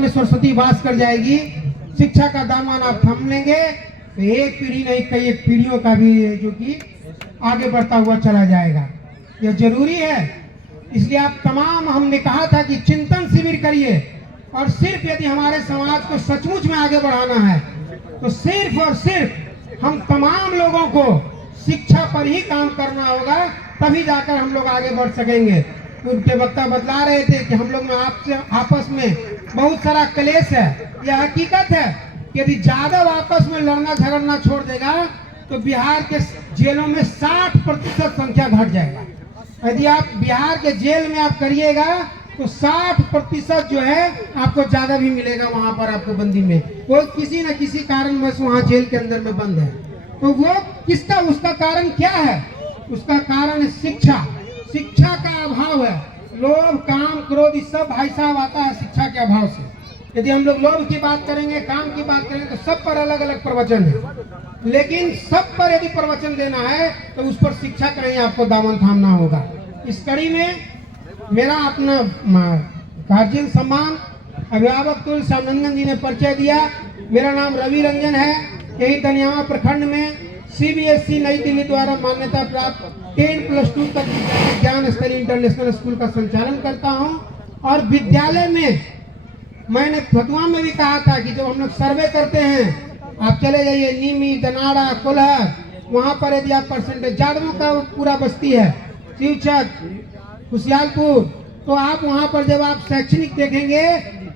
में सरस्वती वास कर जाएगी, शिक्षा का दामन आप थाम लेंगे तो एक पीढ़ी नहीं कई एक पीढ़ियों का भी जो कि आगे बढ़ता हुआ चला जाएगा। यह जरूरी है। इसलिए आप तमाम, हमने कहा था कि चिंतन शिविर करिए, और सिर्फ यदि हमारे समाज को सचमुच में आगे बढ़ाना है तो सिर्फ और सिर्फ हम तमाम लोगों को शिक्षा पर ही काम करना होगा, तभी जाकर हम लोग आगे बढ़ सकेंगे। उनके वक्ता बतला रहे थे कि हम लोग में आपस में बहुत सारा क्लेश है। यह हकीकत है कि यदि यादव आपस में लड़ना झगड़ना छोड़ देगा तो बिहार के जेलों में 60% संख्या घट जाएगा। यदि आप बिहार के जेल में आप करिएगा तो 60% जो है आपको ज्यादा भी मिलेगा। वहां पर आपको बंदी में कोई किसी न किसी कारण बस वहां जेल के अंदर में बंद है, तो वो किसका, उसका कारण क्या है? उसका कारण है शिक्षा। शिक्षा का अभाव है। लोभ, काम, क्रोध, ये सब भाई साहब आता है शिक्षा के अभाव से। यदि हम लोग लोभ की बात करेंगे, काम की बात करेंगे, तो सब पर अलग अलग प्रवचन है, लेकिन सब पर यदि प्रवचन देना है तो उस पर शिक्षा का ही आपको दामन थामना होगा। इस कड़ी में मेरा अपना गार्जियन सम्मान अभिभावक तुल श्यामनंदन जी ने परिचय दिया। मेरा नाम रवि रंजन है। यही दनियावा प्रखंड में CBSE नई दिल्ली द्वारा मान्यता प्राप्त 10+2 तक ज्ञान स्तरीय इंटरनेशनल स्कूल का संचालन करता हूं। और विद्यालय में मैंने फतुआ में भी कहा था कि जब हम लोग सर्वे करते हैं, आप चले जाइए नीमी, दनाड़ा, कोल्हर, वहां पर यदि आप परसेंटेज, यादवों का पूरा बस्ती है, शिवचक, खुशियालपुर, तो आप वहां पर जब आप शैक्षणिक देखेंगे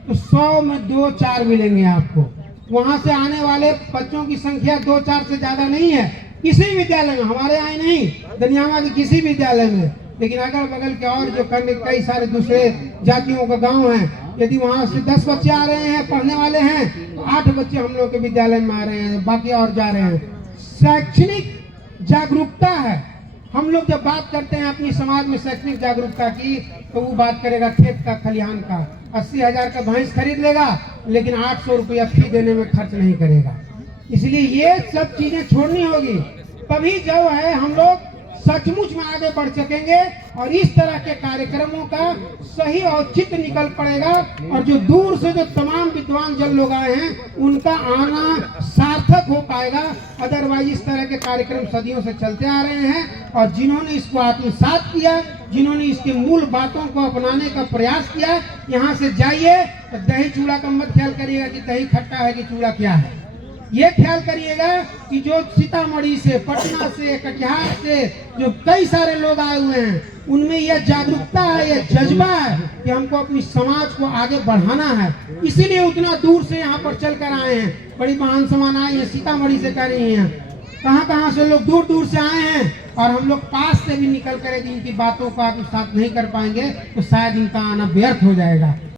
तो 100 में 2-4 मिलेंगे आपको। वहां से आने वाले बच्चों की संख्या 2-4 से ज्यादा नहीं है किसी विद्यालय में, हमारे यहाँ नहीं, दनियावा के किसी विद्यालय में। लेकिन अगल बगल के और जो कई सारे दूसरे जातियों का गांव है, यदि वहां से 10 बच्चे आ रहे हैं पढ़ने वाले हैं तो 8 बच्चे हम लोग के विद्यालय में आ रहे हैं, बाकी और जा रहे हैं। शैक्षणिक जागरूकता है। हम लोग जब बात करते हैं अपनी समाज में शैक्षणिक जागरूकता की, तो वो बात करेगा खेत का, खलिहान का। 80,000 का भैंस खरीद लेगा, लेकिन 800 रुपया फी देने में खर्च नहीं करेगा। इसलिए ये सब चीजें छोड़नी होगी, तभी जो है हम लोग सचमुच में आगे बढ़ सकेंगे। और इस तरह के कार्यक्रमों का सही औचित्य निकल पड़ेगा, और जो दूर से जो तमाम विद्वान जन लोग आए हैं उनका आना सार्थक हो पाएगा। अदरवाइज इस तरह के कार्यक्रम सदियों से चलते आ रहे हैं, और जिन्होंने इसको आत्मसात किया, जिन्होंने इसके मूल बातों को अपनाने का प्रयास किया, यहाँ से जाइए तो दही चूड़ा का मत ख्याल करिएगा कि दही खट्टा है कि चूड़ा क्या है। ये ख्याल करिएगा कि जो सीतामढ़ी से, पटना से, कटिहार से जो कई सारे लोग आए हुए हैं, उनमें यह जागरूकता है, यह जज्बा है कि हमको अपनी समाज को आगे बढ़ाना है। इसीलिए उतना दूर से यहाँ पर चल कर आए हैं। बड़ी महान समानाएं ये सीतामढ़ी से कर रही हैं, कहाँ से लोग दूर दूर से आए हैं। और हम लोग पास से भी निकल कर यदि इनकी बातों को आत्मसात नहीं कर पाएंगे तो शायद इनका आना व्यर्थ हो जाएगा।